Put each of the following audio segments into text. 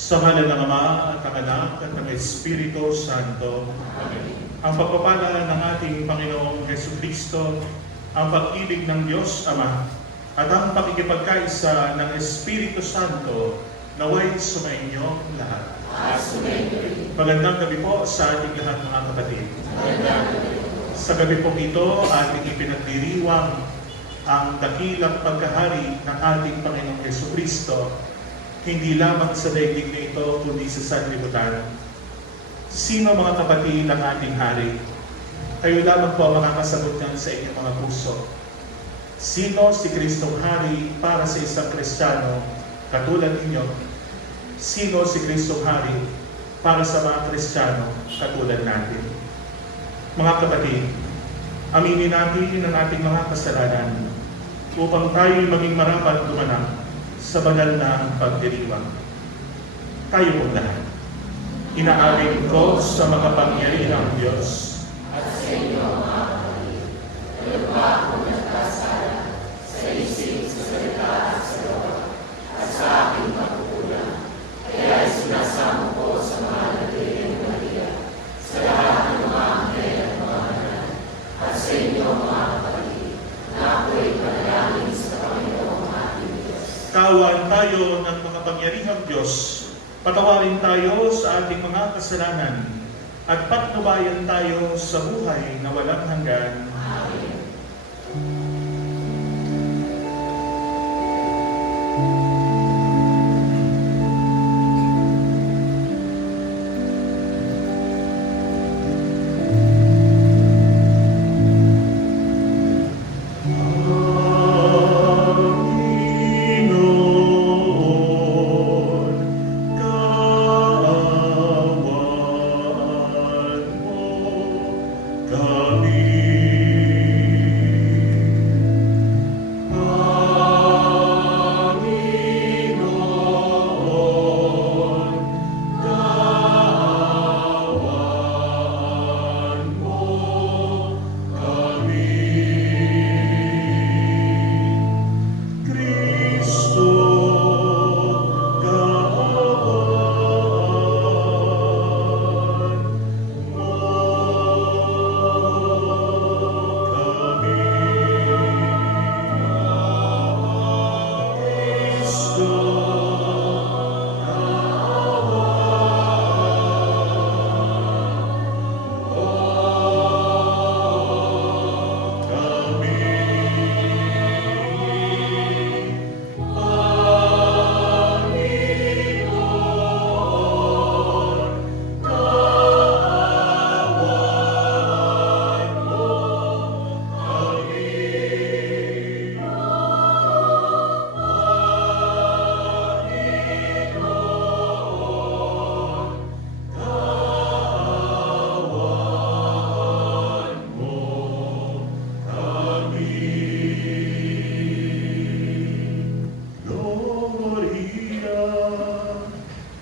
Sa ngalan ng Ama at ng Anak at ng Espiritu Santo. Amen. Ang pagpapala ng ating Panginoong Jesucristo, ang pag-ibig ng Diyos Ama, at ang pakikipagkaisa ng Espiritu Santo naway sumainyo lahat. Magandang gabi po sa ating lahat mga kapatid. Sa gabi po ito, ating ipinagdiriwang ang dakilang pagkahari ng ating Panginoong Jesucristo, hindi lamang sa daigdig na ito, kundi sa sanlibutan. Sino mga kapatid ang ating hari? Kayo lamang po ang makakasagot niyan sa inyong mga puso. Sino si Kristong Hari para sa isang Kristiyano katulad ninyo? Sino si Kristong Hari para sa mga Kristiyano katulad natin? Mga kapatid, aminin natin ang ating mga kasalanan upang tayo maging marapat gumanap sa banal na pagdiriwang. Tayo po lahat. Inaalin ko sa makapangyarihang Diyos at sa inyo mga kapatid, kalugwa ako nagkasala sa isip, sa salita at sa gawa, at sa aking pagkukulang. Kaya sinasamo ko sa mga Birhen Maria, sa lahat ng mga anghel at mga banal, at sa inyo mga kapatid, na ako'y panalangin sa Panginoong ating Diyos. Kaawaan tayo ng makapangyarihang Diyos, patawarin tayo sa ating mga kasalanan, at patnubayan tayo sa buhay na walang hanggan. Amen.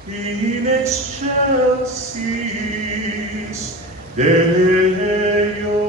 In excelsis Deo.